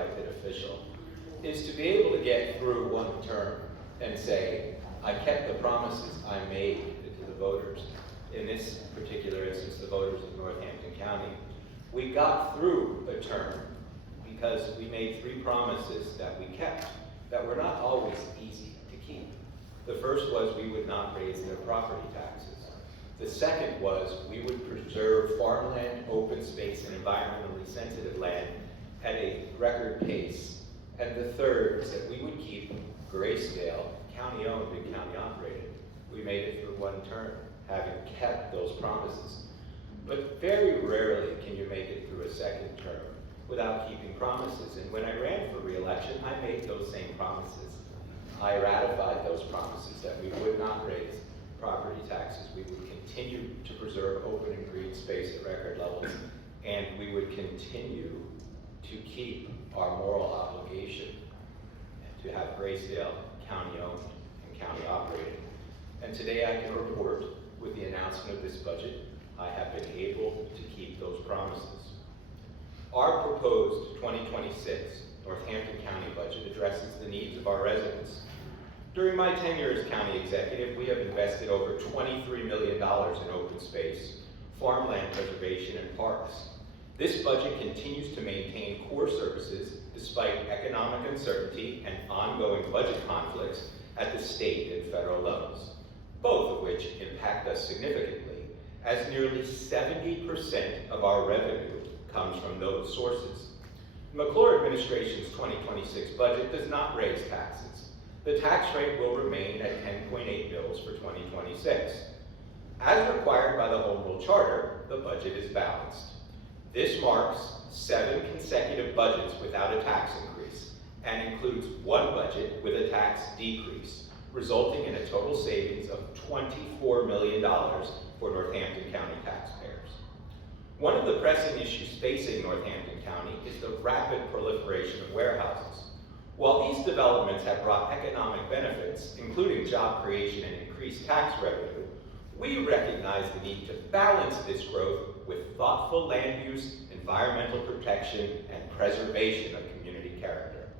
elected official is to be able to get through one term and say, I kept the promises I made to the voters. In this particular instance, the voters of Northampton County. We got through a term because we made 3 promises that we kept that were not always easy to keep. The first was we would not raise their property taxes. The second was we would preserve farmland, open space, and environmentally sensitive land at a record pace. And the third is that we would keep Graysdale county-owned and county-operated. We made it through one term, having kept those promises. But very rarely can you make it through a second term without keeping promises. And when I ran for re-election, I made those same promises. I ratified those promises that we would not raise property taxes, we would continue to preserve open and green space at record levels, and we would continue to keep our moral obligation to have Graysdale county-owned and county-operated. And today I can report, with the announcement of this budget, I have been able to keep those promises. Our proposed 2026 Northampton County budget addresses the needs of our residents. During my tenure as county executive, we have invested over $23 million in open space, farmland preservation, and parks. This budget continues to maintain core services despite economic uncertainty and ongoing budget conflicts at the state and federal levels, both of which impact us significantly, as nearly 70% of our revenue comes from those sources. The McClure administration's 2026 budget does not raise taxes. The tax rate will remain at 10.8 mils for 2026. As required by the Home Rule Charter, the budget is balanced. This marks 7 consecutive budgets without a tax increase and includes 1 budget with a tax decrease, resulting in a total savings of $24 million for Northampton County taxpayers. One of the pressing issues facing Northampton County is the rapid proliferation of warehouses. While these developments have brought economic benefits, including job creation and increased tax revenue, we recognize the need to balance this growth with thoughtful land use, environmental protection, and preservation of community character.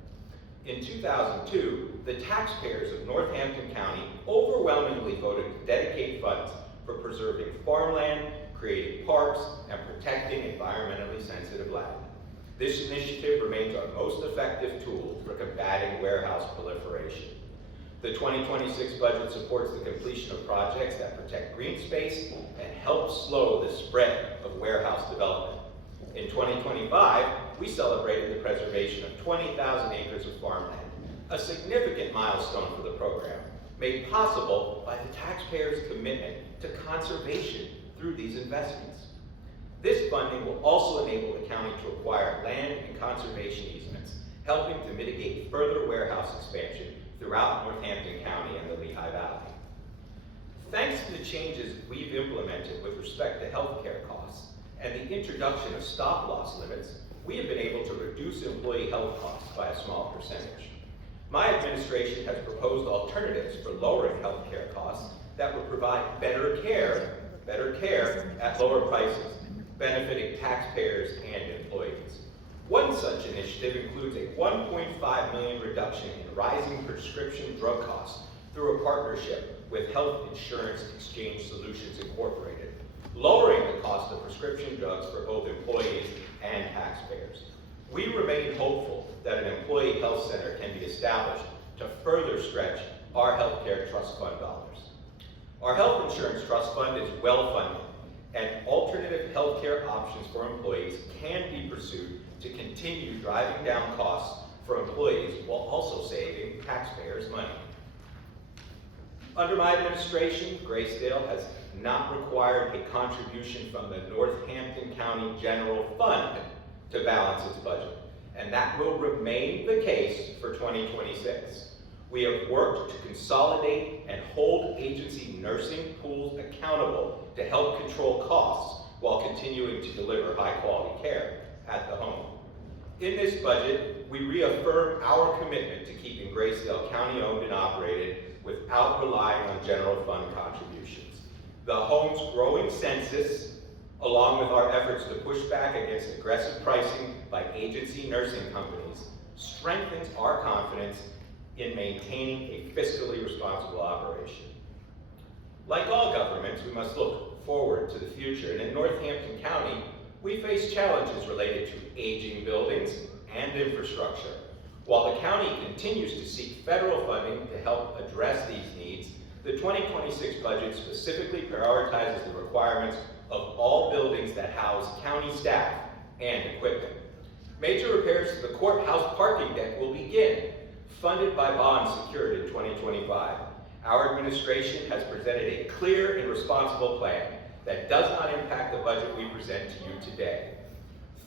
In 2002, the taxpayers of Northampton County overwhelmingly voted to dedicate funds for preserving farmland, creating parks, and protecting environmentally sensitive land. This initiative remains our most effective tool for combating warehouse proliferation. The 2026 budget supports the completion of projects that protect green space and help slow the spread of warehouse development. In 2025, we celebrated the preservation of 20,000 acres of farmland, a significant milestone for the program, made possible by the taxpayers' commitment to conservation through these investments. This funding will also enable the county to acquire land and conservation easements, helping to mitigate further warehouse expansion throughout Northampton County and the Lehigh Valley. Thanks to the changes we've implemented with respect to healthcare costs and the introduction of stop-loss limits, we have been able to reduce employee health costs by a small percentage. My administration has proposed alternatives for lowering healthcare costs that would provide better care at lower prices, benefiting taxpayers and employees. One such initiative includes a $1.5 million reduction in rising prescription drug costs through a partnership with Health Insurance Exchange Solutions Incorporated, lowering the cost of prescription drugs for both employees and taxpayers. We remain hopeful that an employee health center can be established to further stretch our healthcare trust fund dollars. Our health insurance trust fund is well funded, and alternative healthcare options for employees can be pursued to continue driving down costs for employees while also saving taxpayers money. Under my administration, Graysdale has not required a contribution from the Northampton County General Fund to balance its budget, and that will remain the case for 2026. We have worked to consolidate and hold agency nursing pools accountable to help control costs while continuing to deliver high-quality care at the home. In this budget, we reaffirm our commitment to keeping Graysdale county-owned and operated without relying on general fund contributions. The home's growing census, along with our efforts to push back against aggressive pricing by agency nursing companies, strengthens our confidence in maintaining a fiscally responsible operation. Like all governments, we must look forward to the future, and in Northampton County, we face challenges related to aging buildings and infrastructure. While the county continues to seek federal funding to help address these needs, the 2026 budget specifically prioritizes the requirements of all buildings that house county staff and equipment. Major repairs to the courthouse parking deck will begin, funded by bonds secured in 2025. Our administration has presented a clear and responsible plan that does not impact the budget we present to you today.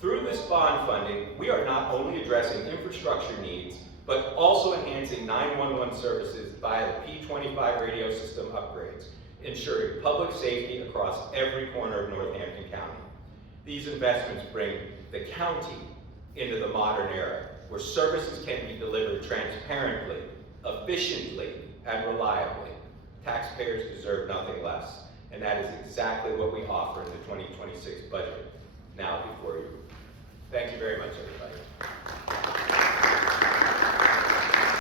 Through this bond funding, we are not only addressing infrastructure needs, but also enhancing 911 services via the P25 radio system upgrades, ensuring public safety across every corner of Northampton County. These investments bring the county into the modern era, where services can be delivered transparently, efficiently, and reliably. Taxpayers deserve nothing less, and that is exactly what we offer in the 2026 budget, now before you.